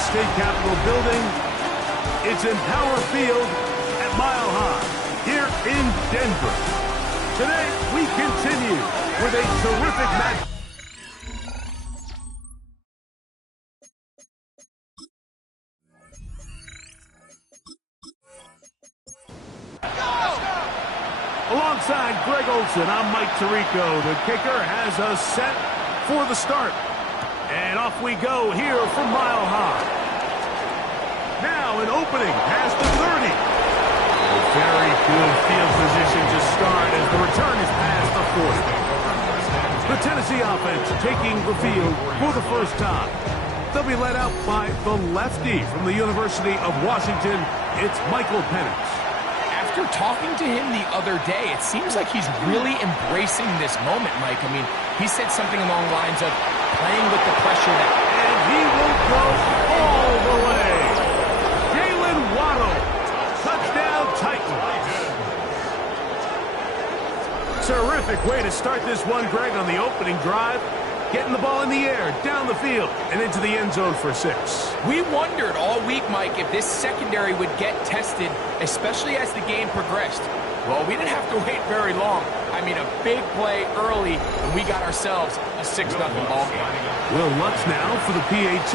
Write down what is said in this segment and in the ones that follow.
state capitol building. It's in Power Field at Mile High here in Denver. Today, we continue with a terrific match. Alongside Greg Olson, I'm Mike Tirico. The kicker has us set for the start. And off we go here from Mile High. Now an opening past the 30. A very good field position to start as the return is past the 40. The Tennessee offense taking the field for the first time. They'll be led out by the lefty from the University of Washington. It's Michael Penix. After talking to him the other day, it seems like he's really embracing this moment, Mike. I mean, he said something along the lines of playing with the pressure that... And he will go all the way. Jalen Waddle. Touchdown Titans. Terrific way to start this one, Greg, on the opening drive. Getting the ball in the air, down the field, and into the end zone for 6. We wondered all week, Mike, if this secondary would get tested, especially as the game progressed. Well, we didn't have to wait very long. I mean, a big play early, and we got ourselves a 6-0 ball game. Will Lutz now for the PAT.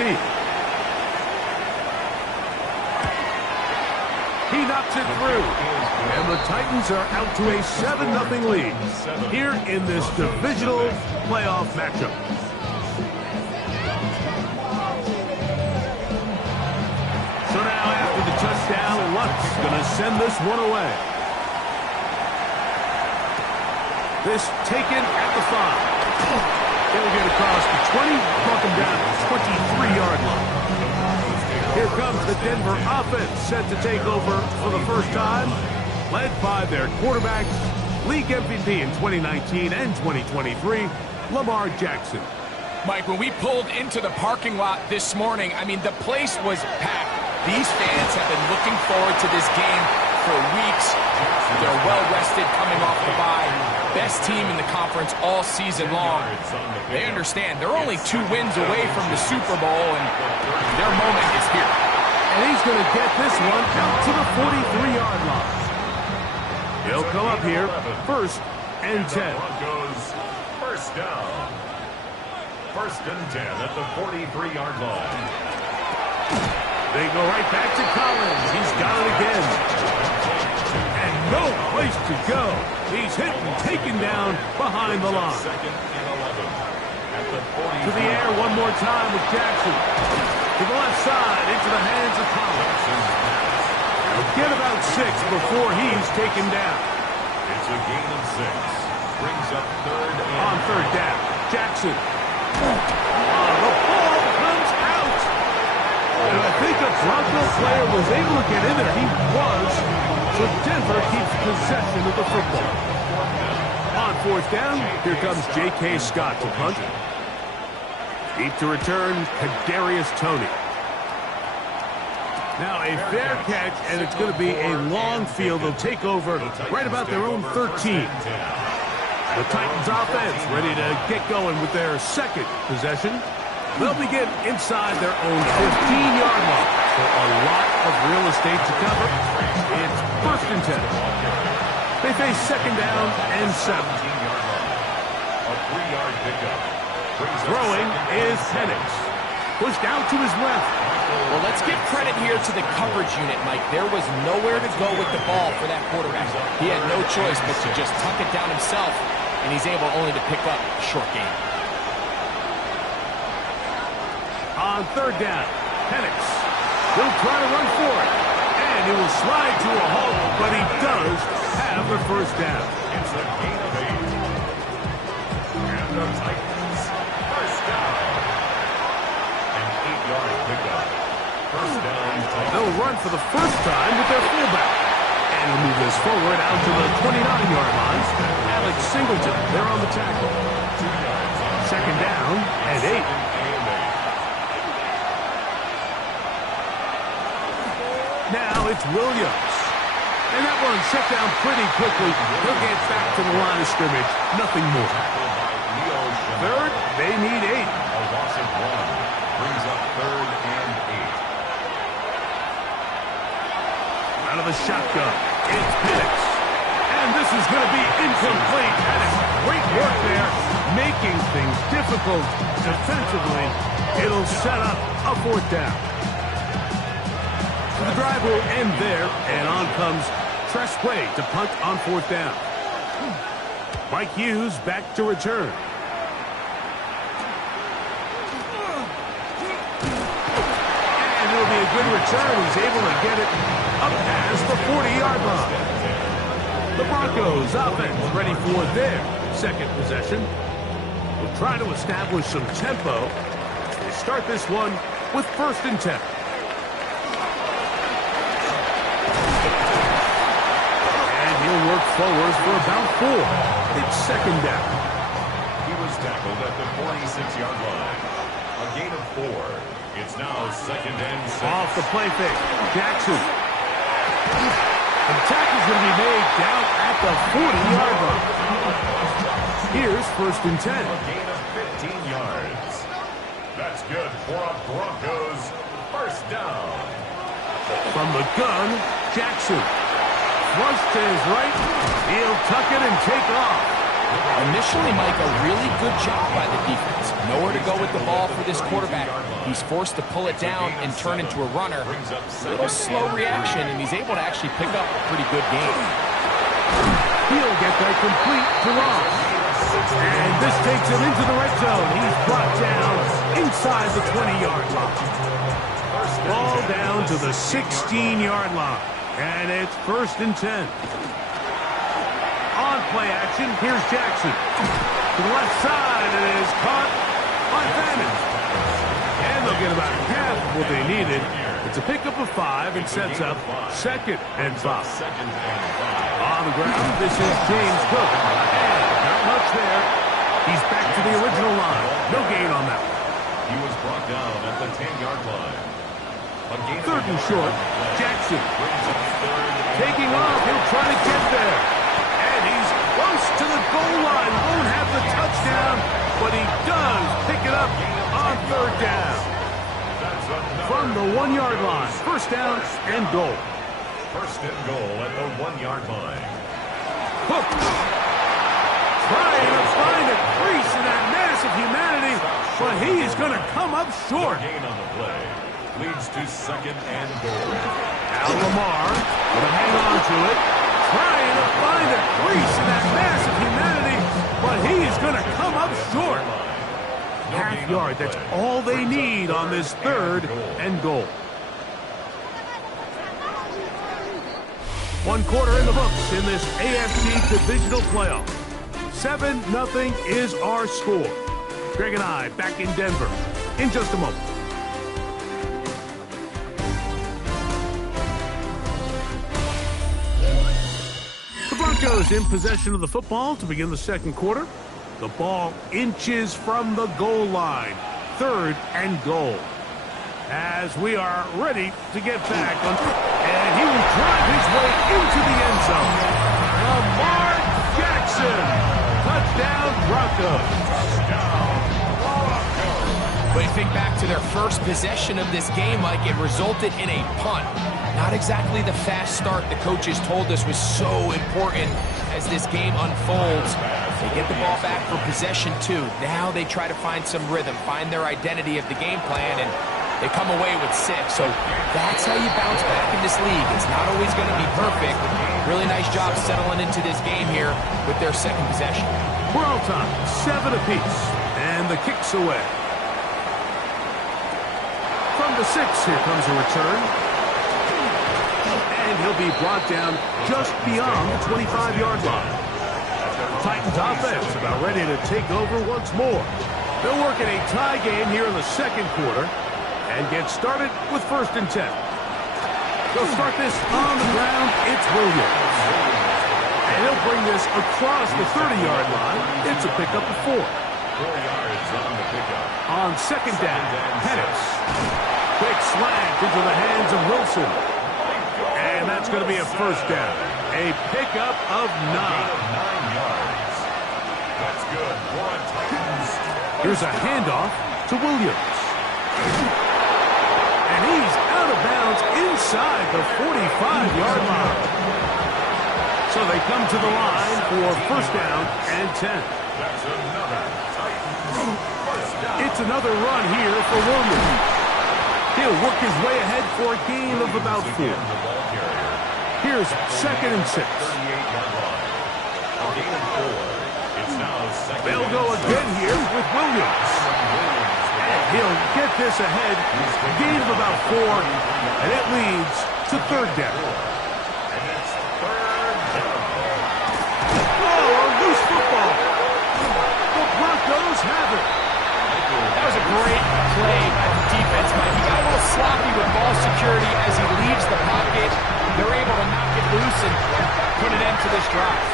He knocks it through. And the Titans are out to a 7-0 lead here in this divisional playoff matchup. So now after the touchdown, Lutz going to send this one away. This taken at the 5. He'll get across the 20, knock him down to the 23-yard line. Here comes the Denver offense set to take over for the first time, led by their quarterback, league MVP in 2019 and 2023, Lamar Jackson. Mike, when we pulled into the parking lot this morning, I mean, the place was packed. These fans have been looking forward to this game for weeks. They're well-rested coming off the bye. Best team in the conference all season long. They understand they're only 2 wins away from the Super Bowl, and their moment is here. And he's going to get this one out to the 43-yard line. He'll come up here, 1st and 10. First down. 1st and 10 at the 43-yard line. They go right back to Collins. He's got it again. And no place to go. He's hit and taken down behind the line. 2nd and 11 at the 40. To the air one more time with Jackson. To the left side, into the hands of Collins. Get about 6 before he's taken down. It's a gain of 6. Brings up 3rd and... On 3rd down, Jackson. The ball comes out. And I think a Bronco player was able to get in there. He was. So Denver keeps possession of the football. On 4th down, here comes J.K. Scott to punt. Deep to return, Kadarius Toney. Now a fair catch, and it's going to be a long field. They'll take over right about their own 13. The Titans offense ready to get going with their 2nd possession. They'll begin inside their own 15-yard line. So a lot of real estate to cover. It's 1st and 10. They face 2nd down and 7. A 3-yard pickup. Throwing is Penix. Pushed out to his left. Well, let's give credit here to the coverage unit, Mike. There was nowhere to go with the ball for that quarterback. He had no choice but to just tuck it down himself, and he's able only to pick up a short gain. On 3rd down, Penix will try to run for it. And he will slide to a halt, but he does have the 1st down. It's a gain of 8. And the Titans, 1st down. An 8-yard pickup. 1st down, Titans. They'll run for the first time with their fullback. And he'll move this forward out to the 29-yard line. Alex Singleton, they're on the tackle. 2 yards. 2nd down and 8. Now it's Williams. And that one shut down pretty quickly. He'll get back to the line of scrimmage. Nothing more. 3rd, they need 8. A loss of 1 brings up 3rd and 8. Out of the shotgun, it's Penix. And this is going to be incomplete. That is great work there, making things difficult defensively. It'll set up a fourth down. The drive will end there, and on comes Trespray to punt on fourth down. Mike Hughes back to return. And it'll be a good return. He's able to get it up past the 40-yard line. The Broncos offense ready for their second possession. We'll try to establish some tempo. They start this one with 1st and 10. And he'll work forwards for about 4. It's 2nd down. He was tackled at the 46-yard line. A gain of 4. It's now 2nd and 6. Off the play fake. Jackson. The tackle is going to be made down at the 40-yard line. Here's 1st and 10. A gain of 15 yards. That's good for a Broncos 1st down. From the gun, Jackson. Flush to his right. He'll tuck it and take off. Initially, Mike, a really good job by the defense. Nowhere to go with the ball for this quarterback. He's forced to pull it down and turn into a runner. A little slow reaction, and he's able to actually pick up a pretty good game. He'll get that complete to Ross. And this takes him into the red zone. He's brought down inside the 20-yard line. Ball down to the 16-yard line. And it's 1st and 10. On play action, here's Jackson. To the left side, it is caught by Bannon. And they'll get about half of what they needed. It's a pickup of 5 and sets up 2nd and 5. On the ground, this is James Cook. And not much there. He's back to the original line. No gain on that. He was brought down at the 10-yard line. 3rd and short, Jackson. Taking off, he'll try to get there. And he's close to the goal line. Won't have the touchdown, but he does pick it up on 3rd down. From the 1-yard line, 1st down and goal. 1st and goal at the 1-yard line. Hook. Trying to find a crease in that mass of humanity, but he is going to come up short. Gain on the play. Leads to 2nd and goal. Al Lamar will hang on to it. Trying to find a crease in that mass of humanity, but he is going to come up short. Half yard, that's all they need on this 3rd and goal. 1 quarter in the books in this AFC Divisional playoff. 7-0 is our score. Greg and I back in Denver in just a moment. The Broncos in possession of the football to begin the 2nd quarter. The ball inches from the goal line. 3rd and goal. As we are ready to get back on. And he will drive his way into the end zone. Lamar Jackson. Touchdown, Broncos. When you think back to their first possession of this game, Mike, it resulted in a punt. Not exactly the fast start the coaches told us was so important as this game unfolds. They get the ball back for possession 2. Now they try to find some rhythm, find their identity of the game plan, and they come away with 6. So that's how you bounce back in this league. It's not always going to be perfect. Really nice job settling into this game here with their 2nd possession. We're all time, 7 apiece, and the kick's away. From the 6, here comes a return. And he'll be brought down just beyond the 25-yard line. Titans offense about ready to take over once more. They'll work in a tie game here in the 2nd quarter and get started with 1st and 10. They'll start this on the ground. It's Williams. And he'll bring this across the 30-yard line. It's a pickup of 4. 4 yards on the pickup. On 2nd down, Penix. Quick slant into the hands of Wilson. And that's going to be a 1st down. A pickup of 9. 9 yards. That's good for a Titans. Here's a handoff to Williams. And he's out of bounds inside the 45-yard line. So they come to the line for first down and 10. That's another Titans first down. It's another run here for Williams. He'll work his way ahead for a gain of about 4. Again, the ball carrier. Here's second and 6. 38-yard line. A gain of 4. It's now second. They'll go again here with Williams. And he'll get this ahead. Gain of about 4. And it leads to third down. And it's third down. Oh, a loose football. The Broncos have it. That was a great play by the defense, Mike. He got a little sloppy with ball security as he leaves the pocket. They're able to knock it loose and put an end to this drive.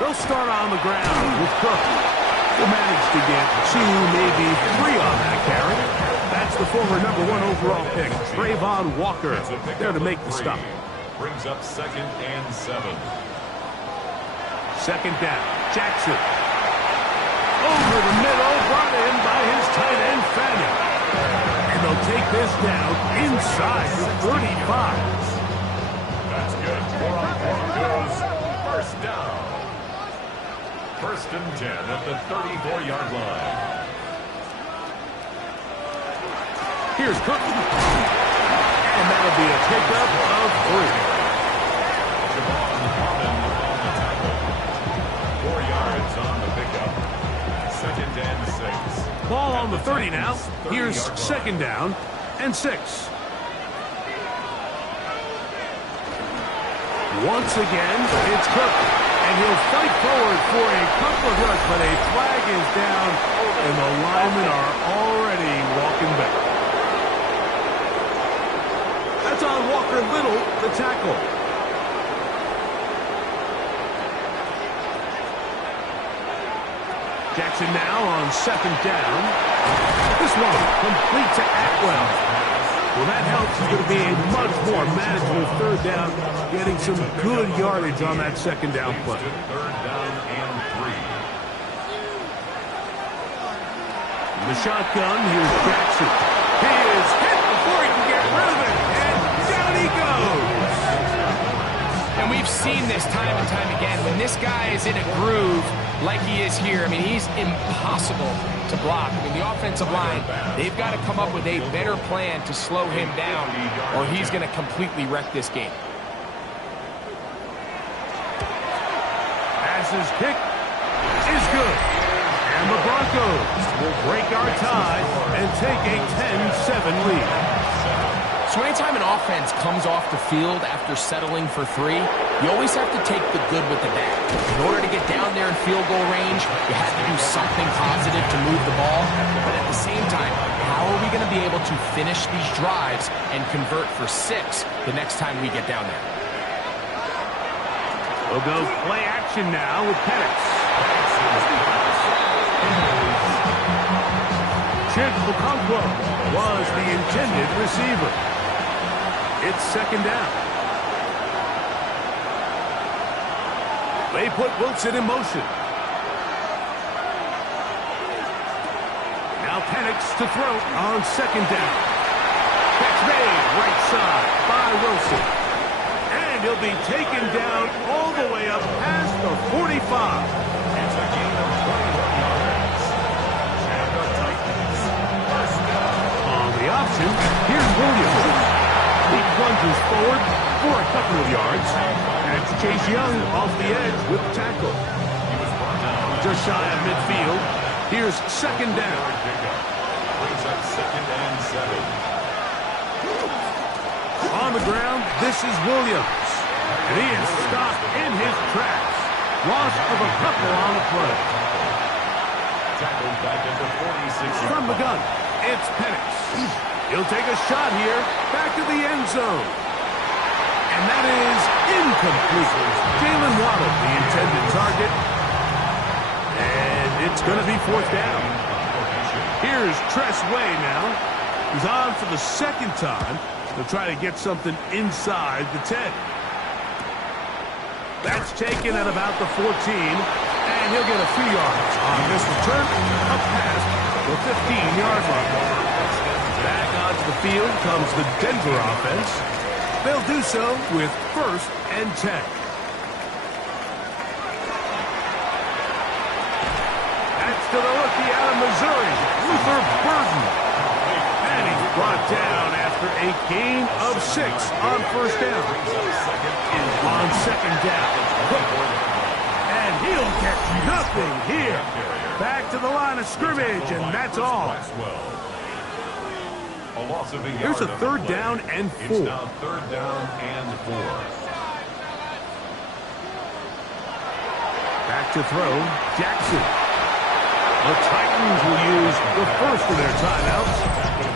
They'll start on the ground with Cook. He'll manage to get 2, maybe 3 on that carry. That's the former number 1 overall pick, Trayvon Walker, there to make the stop. Brings up second and 7. Second down, Jackson. Over the middle, brought in by his tight end, Fanning. And they'll take this down inside the 35. That's good for our Broncos. First down. First and 10 at the 34-yard line. Here's Cook. And that'll be a pickup of 3. Javon Harmon on the tackle. 4 yards on the pickup. Second and 6. Ball on the 30 now. Here's second down and 6. Once again, it's Cook. And he'll fight forward for a couple of yards, but a flag is down, and the linemen are already walking back. That's on Walker Little, the tackle. Jackson now on second down. This one complete to Atwell. Well, that helps. It's going to be a much more manageable third down, getting some good yardage on that second down play. Third down and 3. The shotgun, here's Jackson. He is hit before he can get rid of it, and down he goes. And we've seen this time and time again. When this guy is in a groove like he is here, I mean, he's impossible to block. I mean, the offensive line, they've got to come up with a better plan to slow him down, or he's going to completely wreck this game. Passes kick is good. And the Broncos will break our tie and take a 10-7 lead. So anytime an offense comes off the field after settling for 3, you always have to take the good with the bad. In order to get down there in field goal range, you have to do something positive to move the ball. But at the same time, how are we going to be able to finish these drives and convert for 6 the next time we get down there? We'll go play action now with Penix. Chigbukonkwo was the intended receiver. It's second down. They put Wilson in motion. Now Penix to throw on second down. Catch made right side by Wilson. And he'll be taken down all the way up past the 45. It's a gain of 21 yards. And the Titans first down. On the option, here's Williams. He plunges forward for a couple of yards. That's Chase Young off the edge with the tackle. He was brought down. Just shy of midfield. Here's second down. Brings up second and 7. On the ground, this is Williams. And he is stopped in his tracks. Loss of a couple on the play. Tackled back at the 46. From the gun, it's Penix. He'll take a shot here, back to the end zone. And that is incomplete. Jalen Waddle, the intended target. And it's going to be fourth down. Here's Tress Way now. He's on for the second time to try to get something inside the 10. That's taken at about the 14. And he'll get a few yards on this return, up past the 15-yard line. Back onto the field comes the Denver offense. They'll do so with 1st and 10. That's to the rookie out of Missouri, Luther Burden. And he's brought down after a gain of 6 on 1st down. On 2nd down, and he'll get nothing here. Back to the line of scrimmage, and that's all. Here's a 3rd down and 4. It's now 3rd down and 4. Back to throw, Jackson. The Titans will use the first of their timeouts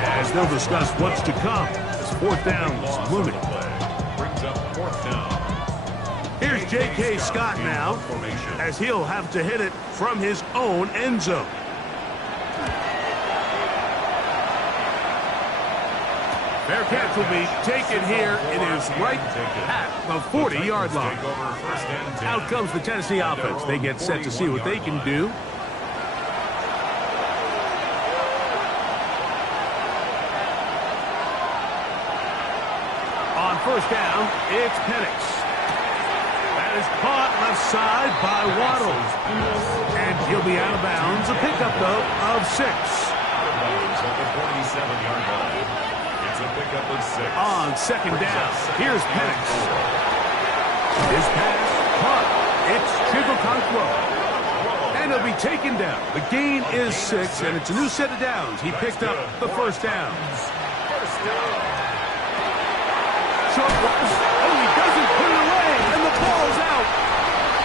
as they'll discuss what's to come as 4th down is looming. Brings up 4th down. Here's J.K. Scott now as he'll have to hit it from his own end zone. Fair catch will be taken here. It is right at the 40-yard line. Out comes the Tennessee offense. They get set to see what they can do. On 1st down, it's Penix. That is caught left side by Waddle. And he'll be out of bounds. A pickup, though, of 6. Out of bounds at the 47-yard line. It's a pickup of 6. On 2nd down, here's Penix. His pass caught. It's Chigokonkwo. And he'll be taken down. The gain is 6, and it's a new set of downs. He picked up the 1st down. First down. Short pass. Oh, he doesn't put it away, and the ball's out.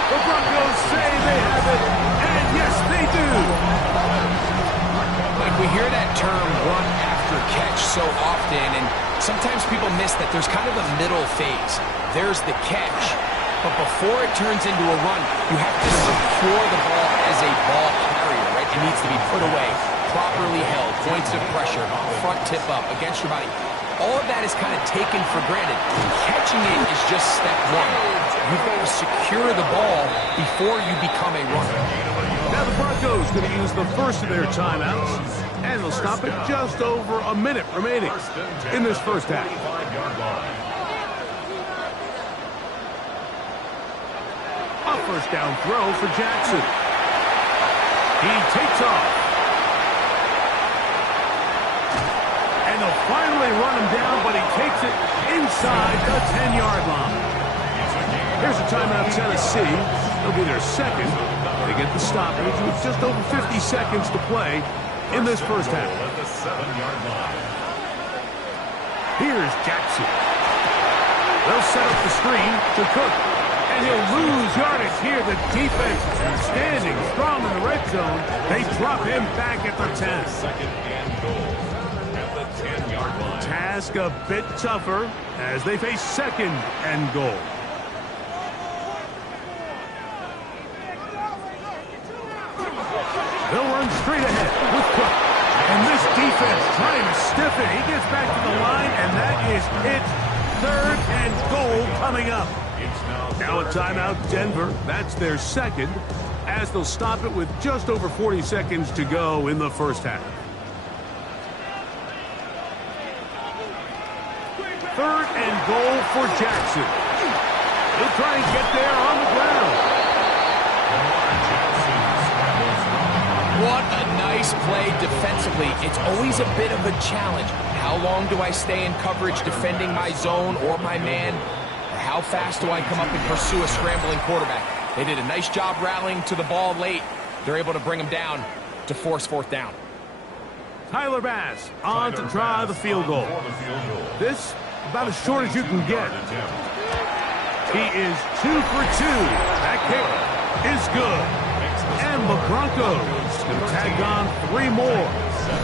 The Broncos say they have it, and yes, they do. Like, we hear that term run after catch so often, and sometimes people miss that there's kind of a middle phase. There's the catch, but before it turns into a run, you have to secure the ball as a ball carrier, right? It needs to be put away, properly held, points of pressure, front tip up, against your body. All of that is kind of taken for granted. Catching it is just step 1. You've got to secure the ball before you become a runner. Now the Broncos going to use the first of their timeouts, and they'll stop it just over a minute remaining in this first half. A 1st down throw for Jackson. He takes off. And they'll finally run him down, but he takes it inside the 10-yard line. Here's a timeout, Tennessee. It'll be their 2nd. They get the stoppage with just over 50 seconds to play in this first half. At the 7-yard line. Here's Jackson. They'll set up the screen to Cook. And he'll lose yardage here. The defense standing strong in the red zone. They drop him back at the 10. 2nd and goal at the 10-yard line. Task a bit tougher as they face 2nd and goal. They'll run straight ahead with Cook. And this defense trying to stiff it. He gets back to the line, and that is it. 3rd and goal coming up. Now a timeout, Denver. That's their 2nd, as they'll stop it with just over 40 seconds to go in the first half. 3rd and goal for Jackson. He'll try and get there on the ground. What a nice play defensively. It's always a bit of a challenge. How long do I stay in coverage defending my zone or my man? Or how fast do I come up and pursue a scrambling quarterback? They did a nice job rallying to the ball late. They're able to bring him down to force 4th down. Tyler Bass on to try the field goal. This about as short as you can get. He is 2 for 2. That kick is good. And the Broncos can tag on 3 more,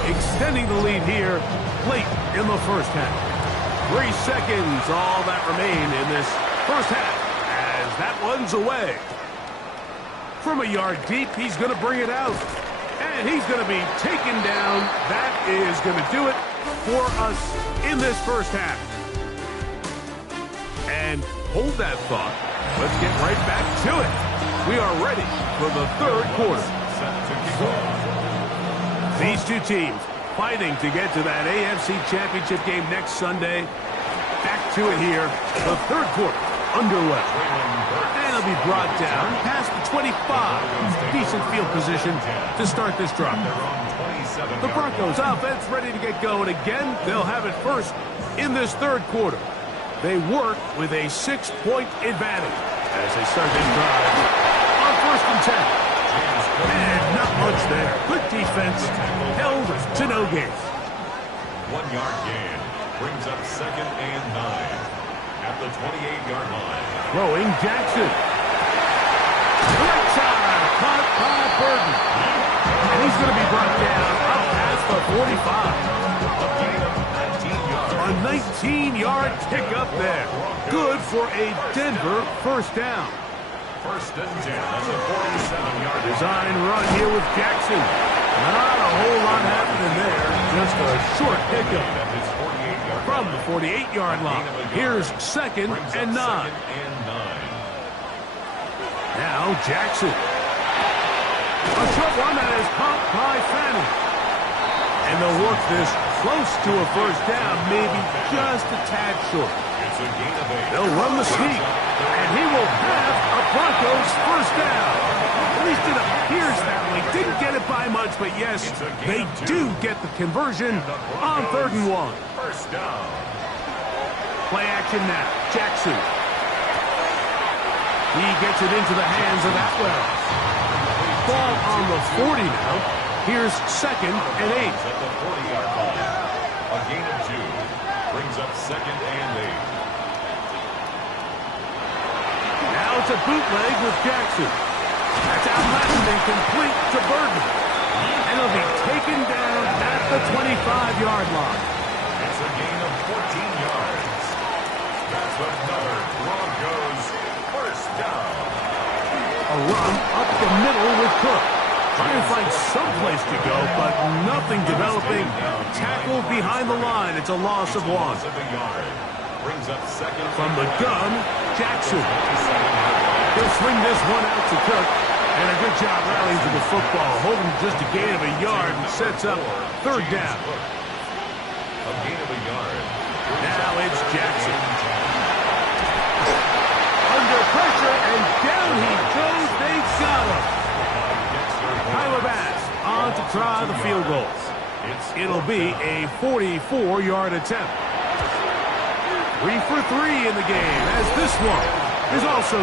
extending the lead here late in the first half. 3 seconds, all that remain in this first half, as that one's away. From a yard deep, he's going to bring it out. And he's going to be taken down. That is going to do it for us in this first half. And hold that thought. Let's get right back to it. We are ready for the third quarter. Set to kick off. These two teams fighting to get to that AFC Championship game next Sunday. Back to it here. The third quarter underway. And it'll be brought down past the 25. Decent field position to start this drive. The Broncos offense ready to get going again. They'll have it first in this third quarter. They work with a 6-point advantage as they start this drive on 1st and 10. And not much there. Good defense. Held to no gain. 1 yard gain. Brings up 2nd and 9. At the 28-yard line. Throwing Jackson. Right side. Caught by Burton. And he's going to be brought down up past the 45. A gain of 19 yards. A 19-yard pickup there. Good for a Denver first down. 1st and 10 at the 47-yard line. Design run here with Jackson. Not a whole lot happening there. Just a short pickup At his 48-yard from line. the 48-yard line. Here's 2nd Brings and 9. up 2nd and 9. Now Jackson. A short one that is caught by Fanning. And they'll work this close to a first down, maybe just a tad short. It's a gain of 8. They'll run the sneak, and he will have a Broncos first down. At least it appears that way. Didn't get it by much, but yes, they do get the conversion on 3rd and 1. First down. Play action now. Jackson. He gets it into the hands of Atwell. Ball on the 40 now. Here's 2nd and 8. At the 40-yard line. A gain of 2. Brings up 2nd and 8. Now it's a bootleg with Jackson. That's out left and complete to Burton. And he'll be taken down at the 25-yard line. It's a gain of 14 yards. That's another Broncos first down. A run up the middle with Cook. Trying to find some place to go, but nothing developing. Tackled behind the line. It's a loss of 1. Loss of a yard. Brings up 2nd From the gun, Jackson. He'll swing this one out to Cook. And a good job rallying to the football. Holding just a gain of a yard and sets up 3rd down. A gain of a yard. Now it's Jackson. Under pressure, and down he goes. They've got him. Tyler Bass on to try the field goal. It'll be a 44-yard attempt. 3 for 3 in the game, as this one is also